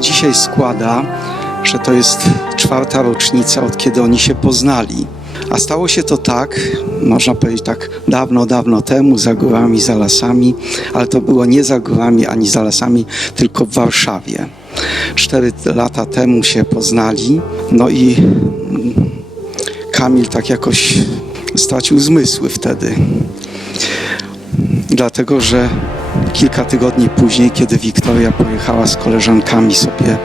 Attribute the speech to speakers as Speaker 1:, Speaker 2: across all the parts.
Speaker 1: dzisiaj składa, że to jest czwarta rocznica od kiedy oni się poznali. A stało się to tak, można powiedzieć tak dawno, dawno temu, za górami, za lasami, ale to było nie za górami ani za lasami, tylko w Warszawie. Cztery lata temu się poznali, no i Kamil tak jakoś stracił zmysły wtedy. Dlatego, że kilka tygodni później, kiedy Wiktoria pojechała z koleżankami sobie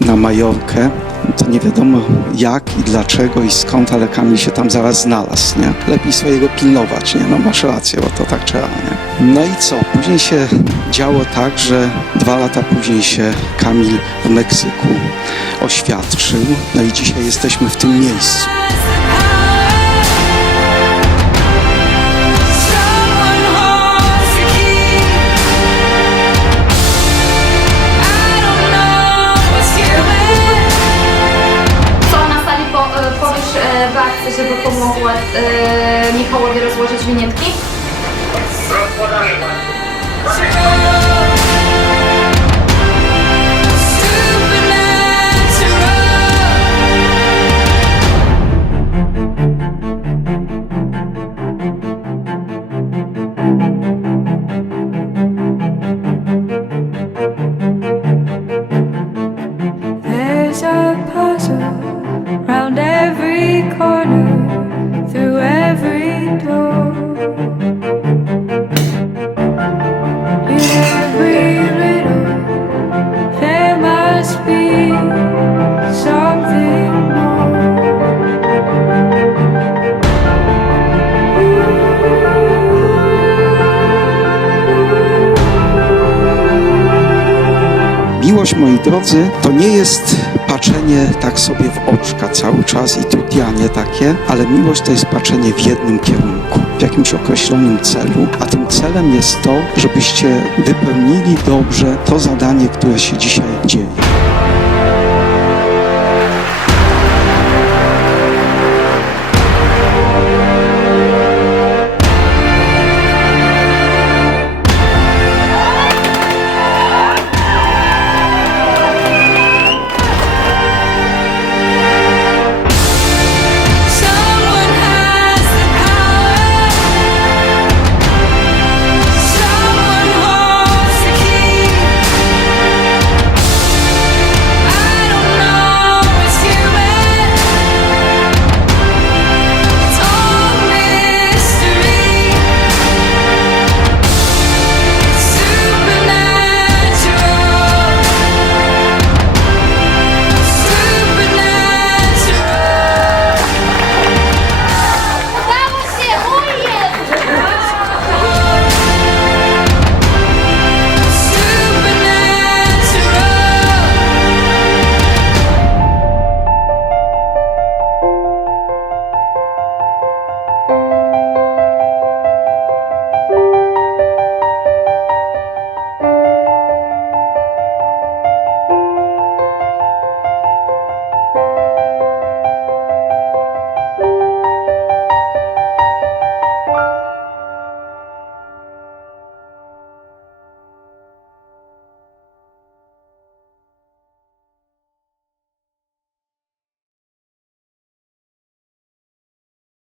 Speaker 1: na Majorkę, to nie wiadomo jak i dlaczego i skąd, ale Kamil się tam zaraz znalazł, nie? Lepiej swojego pilnować, nie? No masz rację, bo to tak trzeba, nie? No i co? Później się działo tak, że dwa lata później się Kamil w Meksyku oświadczył, no i dzisiaj jesteśmy w tym miejscu.
Speaker 2: Michałowi rozłożyć winietki?
Speaker 3: Supernatural.
Speaker 1: Miłość, moi drodzy, to nie jest patrzenie tak sobie w oczka cały czas i tudianie takie, ale miłość to jest patrzenie w jednym kierunku, w jakimś określonym celu, a tym celem jest to, żebyście wypełnili dobrze to zadanie, które się dzisiaj dzieje.